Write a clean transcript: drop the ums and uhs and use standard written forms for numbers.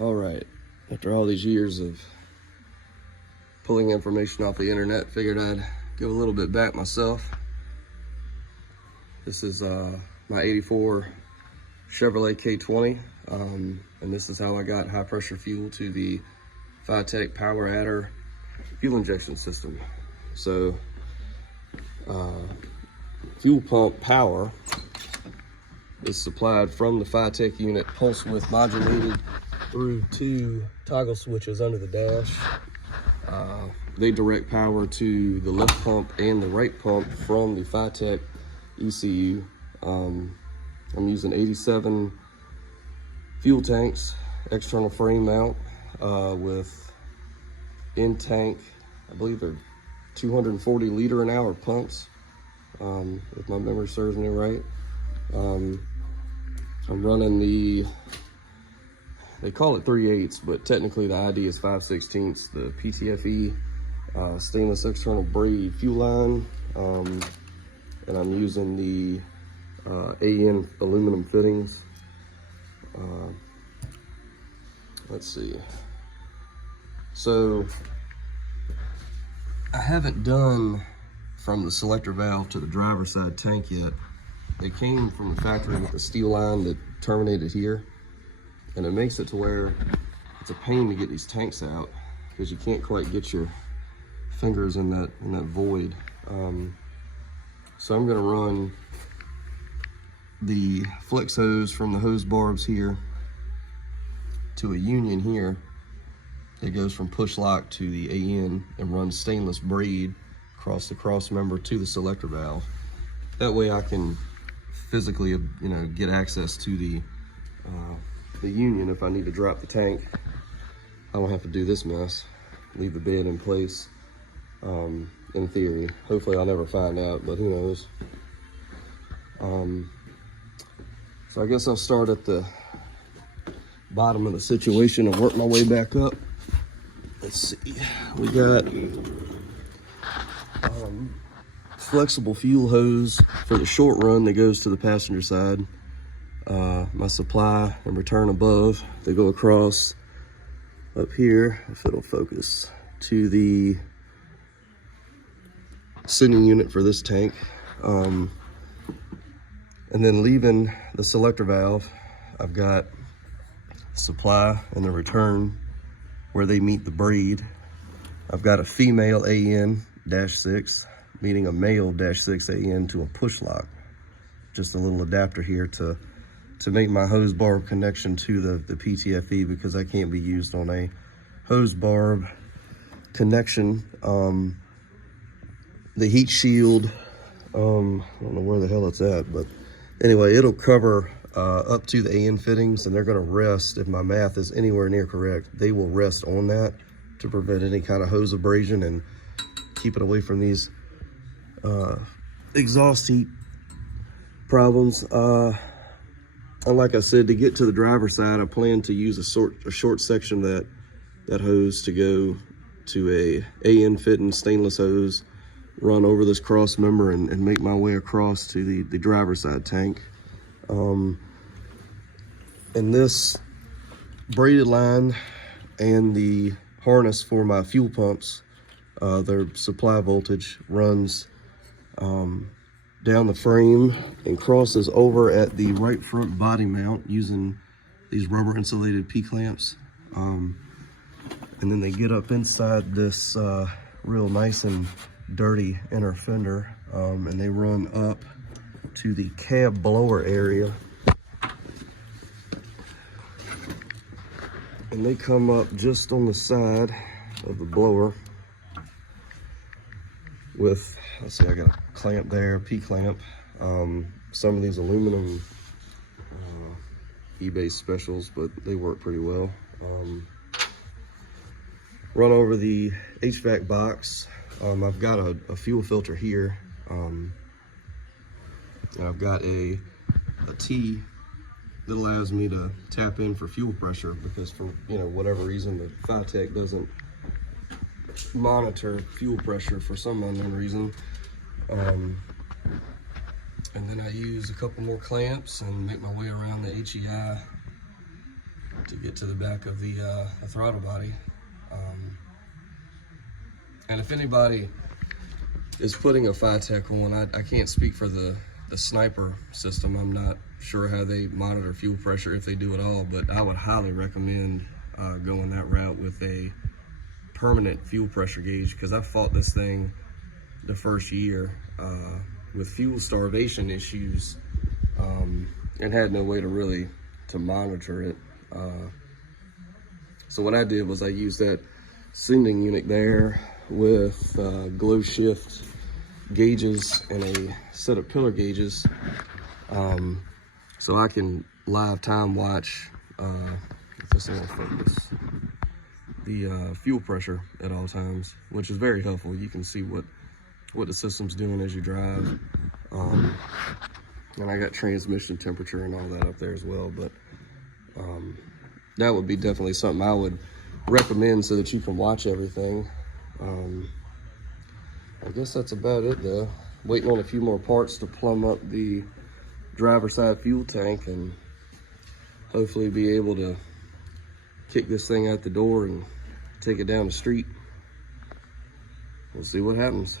All right, after all these years of pulling information off the internet, figured I'd give a little bit back myself. This is my 84 Chevrolet K20, and this is how I got high pressure fuel to the Fitech power adder fuel injection system. So fuel pump power is supplied from the Fitech unit, pulse width modulated through two toggle switches under the dash. They direct power to the left pump and the right pump from the Fitech ECU. I'm using 87 fuel tanks, external frame mount, with in-tank, I believe they're 240 liter an hour pumps, if my memory serves me right. I'm running they call it 3/8, but technically the ID is 5/16, the PTFE stainless external braid fuel line, and I'm using the AN aluminum fittings. Let's see. So I haven't done from the selector valve to the driver's side tank yet. They came from the factory with the steel line that terminated here, and it makes it to where it's a pain to get these tanks out because you can't quite get your fingers in that void. So I'm gonna run the flex hose from the hose barbs here to a union here that goes from push-lok to the AN and runs stainless braid across the cross member to the selector valve. That way I can physically, get access to the union if I need to drop the tank. I don't have to do this mess, leave the bed in place, in theory. Hopefully I'll never find out, but who knows. So I guess I'll start at the bottom of the situation and work my way back up. Let's see, we got flexible fuel hose for the short run that goes to the passenger side. My supply and return above, they go across up here, if it'll focus, to the sending unit for this tank. And then leaving the selector valve, I've got supply and the return where they meet the braid. I've got a female AN-6 meeting a male -6 AN to a push-lok. Just a little adapter here to make my hose barb connection to the PTFE, because I can't be used on a hose barb connection. The heat shield, I don't know where the hell it's at, but anyway, it'll cover up to the AN fittings, and they're gonna rest, if my math is anywhere near correct, they will rest on that to prevent any kind of hose abrasion and keep it away from these exhaust heat problems. And like I said, to get to the driver's side, I plan to use a short section of that hose to go to a AN fitting stainless hose, run over this cross member and make my way across to the driver's side tank. And this braided line and the harness for my fuel pumps, their supply voltage runs down the frame and crosses over at the right front body mount using these rubber insulated P-clamps. And then they get up inside this real nice and dirty inner fender, and they run up to the cab blower area. And they come up just on the side of the blower with, let's see, I got a clamp there, P-clamp. Some of these aluminum eBay specials, but they work pretty well. Run over the HVAC box. I've got a fuel filter here. And I've got a T that allows me to tap in for fuel pressure, because for whatever reason the Fitech doesn't monitor fuel pressure for some unknown reason. And then I use a couple more clamps and make my way around the HEI to get to the back of the throttle body. And if anybody is putting a Fitech on, I can't speak for the sniper system. I'm not sure how they monitor fuel pressure, if they do at all, but I would highly recommend going that route with a permanent fuel pressure gauge, because I fought this thing the first year with fuel starvation issues and had no way to monitor it. So what I did was I used that sending unit there with glow shift gauges and a set of pillar gauges, so I can live time watch, if this will focus, the fuel pressure at all times, which is very helpful. You can see what the system's doing as you drive, and I got transmission temperature and all that up there as well. But that would be definitely something I would recommend so that you can watch everything. I guess that's about it though. Waiting on a few more parts to plumb up the driver's side fuel tank and hopefully be able to kick this thing out the door and take it down the street. We'll see what happens.